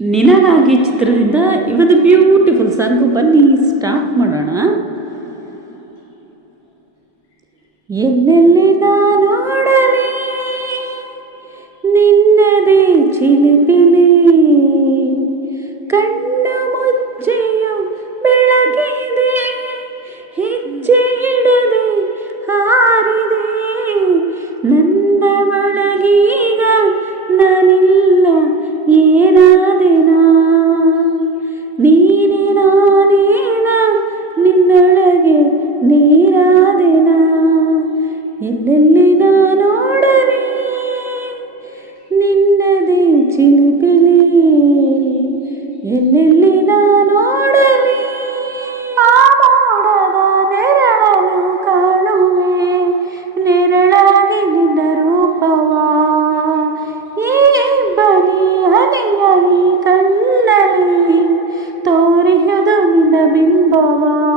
ನಿನಗಾಗಿ ಚಿತ್ರದಿಂದ ಇವತ್ತು ಬ್ಯೂಟಿಫುಲ್ ಸಾಂಗು ಬನ್ನಿ ಸ್ಟಾರ್ಟ್ ಮಾಡೋಣ ಎಲ್ಲೆಲ್ಲಿ ನೋಡಲಿ ನಿನ್ನದೇ ಚಿಲಿಪಿಲಿ ಚಿಲಿಪಿಲಿ, ಎಲ್ಲೆಲ್ಲಿ ನಾನು ನೋಡಲಿ ಆ ಮೋಡದ ನೆರಳನ್ನು ಕಾಣುವೆ. ನೆರಳಾಗಿ ನಿನ್ನ ರೂಪವ. ಈ ಬನಿ ಹನಿಯಲಿ ಕಣ್ಣಲ್ಲಿ ತೋರಿಯುವುದು ನಿನ್ನ ಬಿಂಬವ.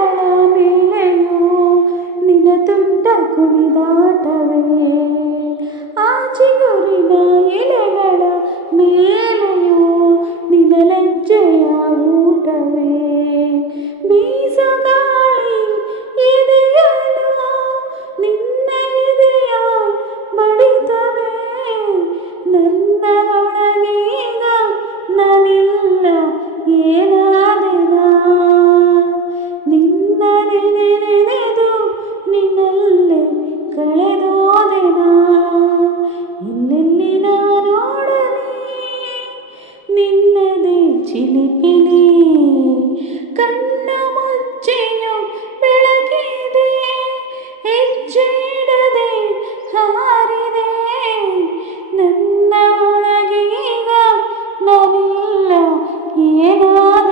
చిగురిన ఎలగడ నీ ചിലിപിലേ കണ്ണമുച്ചയും വിളകിയതേ എച്ചിടതേ ഹാരിതേ. നന്ന നനില്ല നീനു